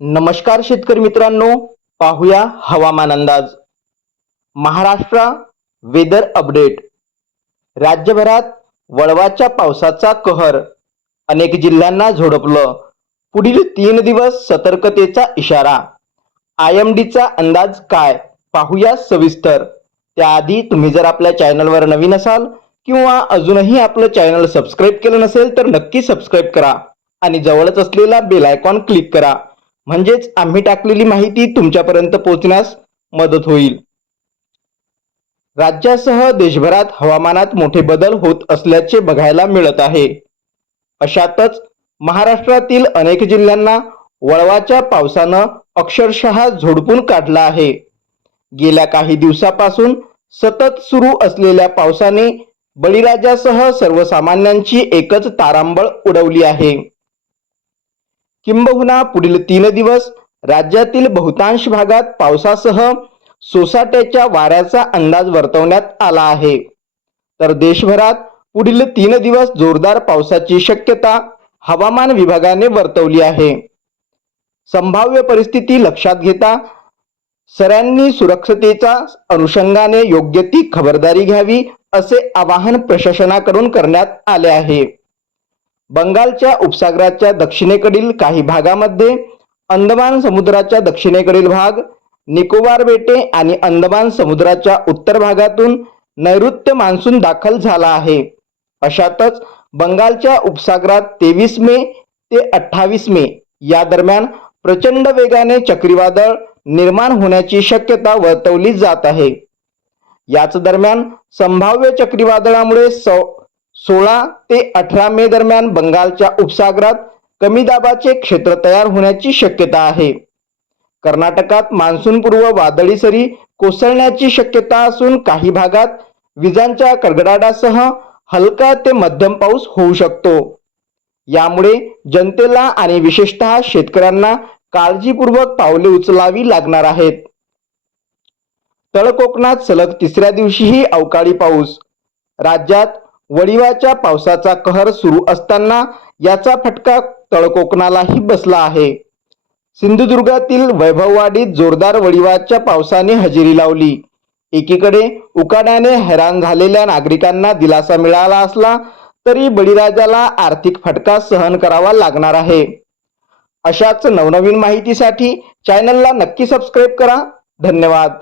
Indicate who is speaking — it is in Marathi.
Speaker 1: नमस्कार शेतकरी मित्रांनो पाहूया हवामान अंदाज. Maharashtra weather update. राज्यभरात वळवाच्या पावसाचा कहर. अनेक जिल्ह्यांना झोडपलं. पुढील तीन दिवस सतर्कतेचा इशारा. आय एम डीचा अंदाज काय? पाहूया सविस्तर. त्याआधी तुम्ही जर आपल्या चॅनलवर नवीन असाल किंवा अजूनही आपलं चॅनल सबस्क्राईब केलं नसेल तर नक्की सबस्क्राईब करा आणि जवळच असलेला बेल आयकॉन क्लिक करा. म्हणजेच आम्ही टाकलेली माहिती तुमच्यापर्यंत पोहोचण्यास मदत होईल. राज्यासह देशभरात हवामानात मोठे बदल होत असल्याचे बघायला मिळत आहे. अशातच महाराष्ट्रातील अनेक जिल्ह्यांना वळवाच्या पावसानं अक्षरशः झोडपून काढला आहे. गेल्या काही दिवसापासून सतत सुरू असलेल्या पावसाने बळीराजासह सर्वसामान्यांची एकच तारांबळ उडवली आहे. किंबहुना पुढील तीन दिवस राज्यातील बहुतांश भागात पावसासह सोसाट्याच्या वाऱ्याचा अंदाज वर्तवण्यात आला आहे. तर देशभरात पुढील तीन दिवस जोरदार पावसाची शक्यता हवामान विभागाने वर्तवली आहे. संभाव्य परिस्थिती लक्षात घेता सरांनी सुरक्षतेच्या अनुषंगाने योग्य ती खबरदारी घ्यावी असे आवाहन प्रशासनाकडून करण्यात आले आहे. बंगालच्या उपसागराच्या दक्षिणेकडील काही भागामध्ये अंदमान समुद्राच्या दक्षिणेकडील भाग निकोबार बेटे आणि अंदमान समुद्राच्या उत्तर भागातून नैऋत्य मान्सून दाखल झाला आहे. अशातच बंगालच्या उपसागरात तेवीस मे ते अठ्ठावीस मे या दरम्यान प्रचंड वेगाने चक्रीवादळ निर्माण होण्याची शक्यता वर्तवली जात आहे. याच दरम्यान संभाव्य चक्रीवादळामुळे सौ सोळा ते अठरा मे दरम्यान बंगालच्या उपसागरात कमी दाबाचे क्षेत्र तयार होण्याची शक्यता आहे. कर्नाटकात मान्सूनपूर्व वादळी सरी कोसळण्याची शक्यता असून काही भागात विजांच्या कडगडाटासह हलका ते मध्यम पाऊस होऊ शकतो. यामुळे जनतेला आणि विशेषतः शेतकऱ्यांना काळजीपूर्वक पावले उचलावी लागणार आहेत. तळकोकणात सलग तिसऱ्या दिवशीही अवकाळी पाऊस. राज्यात वडिवाच्या पावसाचा कहर सुरू असताना याचा फटका तळकोकणालाही बसला आहे. सिंधुदुर्गातील वैभववाडीत जोरदार वडिवाच्या पावसाने हजेरी लावली. एकीकडे उकाड्याने हैराण झालेल्या नागरिकांना दिलासा मिळाला असला तरी बळीराजाला आर्थिक फटका सहन करावा लागणार आहे. अशाच नवनवीन माहितीसाठी चॅनलला नक्की सबस्क्राईब करा. धन्यवाद.